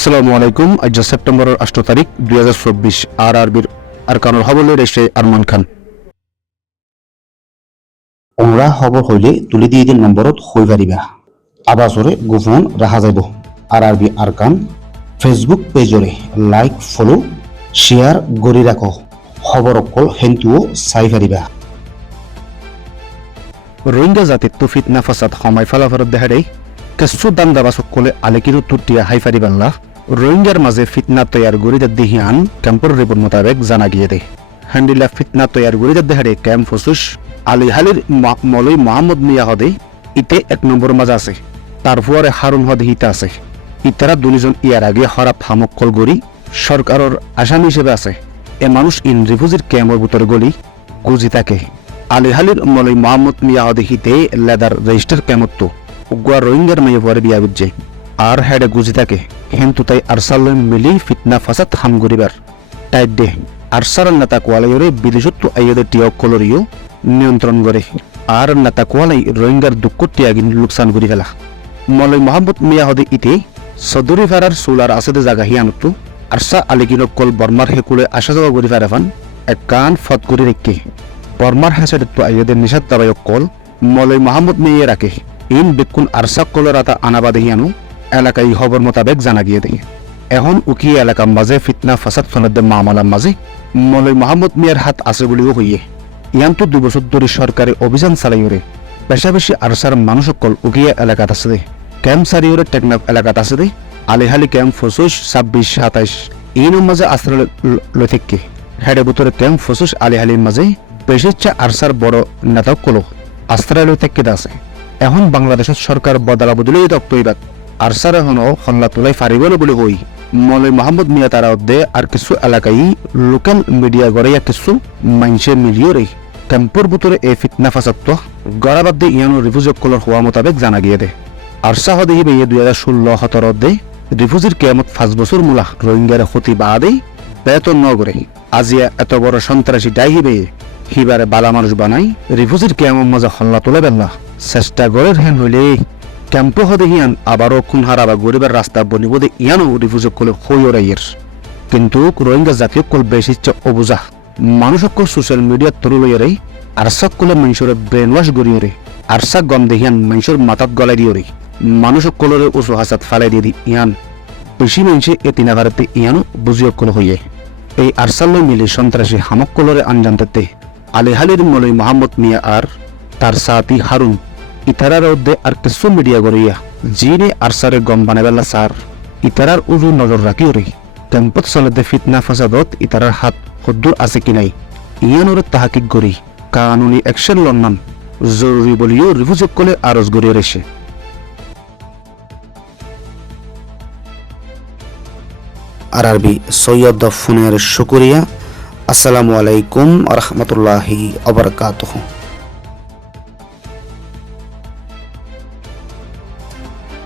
আসসালামু আলাইকুম। আজ সেপ্টেম্বরের 8 তারিখ 2024 আরআরবির আরকানুল হবলে রেশে আরমান খান। ওমরা খবর হইলে তুলি দিয়ে দিন নম্বরত হই পারিবা আবাসরে গোপন রাখা যাইব। আরআরবি আরকান ফেসবুক পেজরে লাইক ফলো শেয়ার গড়ি রাখো। খবর অকল হেন্তুও চাই পারিবা। রোহিঙ্গা জাতির তো ফিতনা ফাসাদ সময় ফলাফলত দেখা দেয় কেঁচু দাম দাবা সকলে আলেকিরু তুটিয়া হাই ফারি বাংলা রোহিঙ্গার মাঝে ফিতনা তৈয়ার গড়িতে দিহিয়ান ক্যাম্পর রিপোর্ট মোতাবেক জানা গিয়ে দেয়। হ্যান্ডিলা ফিতনা তৈয়ার গড়িতে দেখা দেয় ক্যাম্প ফসুস আলী হালির মলই মোহাম্মদ মিয়া হদে ইতে 1 নম্বর মাঝে আছে। তারপরে হারুন হদে হিতে আছে। ইতারা দুজন ইয়ার আগে হরাপ হামক্কল গড়ি সরকারের আসামি হিসেবে আছে। এ মানুষ ইন রিফিউজির ক্যাম্পের ভিতরে গলি গুজি থাকে। আলী হালির মলই মোহাম্মদ মিয়া হদে হিতে লেদার রেজিস্টার ক্যাম্পত উগুয়া রোহিঙ্গার মেয়ে পরে বিয়া বুঝছে আর হেডে গুজি থাকে। হেন্তু তাই আরসাল মিলি ফিতনা ফাসাদ হাম গরিবার টাইট দে আরসার নেতা কোয়ালাইরে বিদেশত্ব আইয়দের টিয়ক কলরিও নিয়ন্ত্রণ করে আর নেতা কোয়ালাই রোহিঙ্গার দুঃখ টিয়াগিন লোকসান করি ফেলা। মলই মোহাম্মদ মিয়া হদে ইতে সদরি ফেরার সোলার আসেদে জাগা হিয়ানতো আরসা আলিগিন কল বর্মার হেকুলে আসা যাওয়া করি ফেরাফান এক কান ফত করে রেখে বর্মার হেসাদের তো আইয়দের নিষাদ দাবায়ক কল মলই মোহাম্মদ মিয়া রাখে ইন বেকুন আরসা কলের আতা আনাবাদে হিয়ানো এলাকায় খবর মোতাবেক জানা গিয়ে দেয়। এখন উকি এলাকার মাঝে ফিতনা ফাসাদ সনদের মামলার মাঝে মলই মোহাম্মদ মিয়ার হাত আছে বলেও হইয়ে ইয়ান তো 2 বছর ধরে সরকারি অভিযান চালাইরে বেশা বেশি আরসার মানুষ সকল উকিয়া এলাকাত আছে ক্যাম্প সারিওরে টেকনাফ এলাকাত আছে আলিহালি ক্যাম্প ফসুস 26-27 ইন মাঝে আশ্রয় লই থেকে হেডে বুতরে ক্যাম্প ফসুস আলিহালির মাঝে বেশিচ্ছা আরসার বড় নেতা কলো আশ্রয় লই থেকে আছে। এখন বাংলাদেশের সরকার বদলা বদলেই দক্তইবাদ আরসার এখনো হল্লা তোলাই ফারিব বলে হই মলই মোহাম্মদ মিয়া তারা অধ্যে আর কিছু এলাকায় লোকাল মিডিয়া গড়াইয়া কিছু মাইনসে মিলিয়রে ক্যাম্পর ভিতরে এই ফিতনা ফাসাদ গড়াবাদ দিয়ে ইয়ানো রিফিউজি কলর হওয়া মোতাবেক জানা গিয়ে দে। আরসা হদে হিবে 2016-17 অধ্যে রিফিউজির কেয়ামত 5 বছর মূলা রোহিঙ্গার ক্ষতি বাদে বেতন নগরে আজিয়া এত বড় সন্ত্রাসী ডাই হিবে হিবারে বালা মানুষ বানাই রিফিউজির কেয়ামত মজা হল্লা তোলে বেলা চেষ্টা গড়ের হেন হইলে ক্যাম্প হদে হিয়ান আবারও খুন হারাবা গরিবের রাস্তা বনিব দে ইয়ানো রিফিউজি কলে হইয়ের কিন্তু রোহিঙ্গা জাতীয় কল বেশি অবুঝা মানুষ সকল সোশ্যাল মিডিয়ার তরু লইয়ারে আরসাক কলে মানুষের ব্রেন ওয়াশ গড়িয়ে আরসাক গম দেহিয়ান মানুষের মাথাত গলাই দিয়রে মানুষ সকলের উঁচু হাসাত ফালাই দিয়ে দি ইয়ান বেশি মানুষে এ তিনাভারতে ইয়ানো বুঝিয়ে কল হইয়ে এই আরসাল্লই মিলে সন্ত্রাসী হামক কলরে আনজানতে আলিহালির মলই মোহাম্মদ মিয়া আর তার সাথী হারুন ইতারার অধ্যে আর কিছু মিডিয়া গড়িয়া জিনে আরসারে গম বানাবেলা সার ইতারার উজু নজর রাখিও রে ক্যাম্পত চলতে ফিতনা ফাসাদত ইতারার হাত হদ্দুর আছে কি নাই ইয়ানোরে তাহাকিক গড়ি কানুনি অ্যাকশন লন্নান জরুরি বলিও রিফিউজি কলে আরজ গড়িয়ে রেছে। আরআরবি সৈয়দ ফুনের শুকরিয়া। আসসালামু আলাইকুম ওয়া রাহমাতুল্লাহি ওয়া বারাকাতুহু।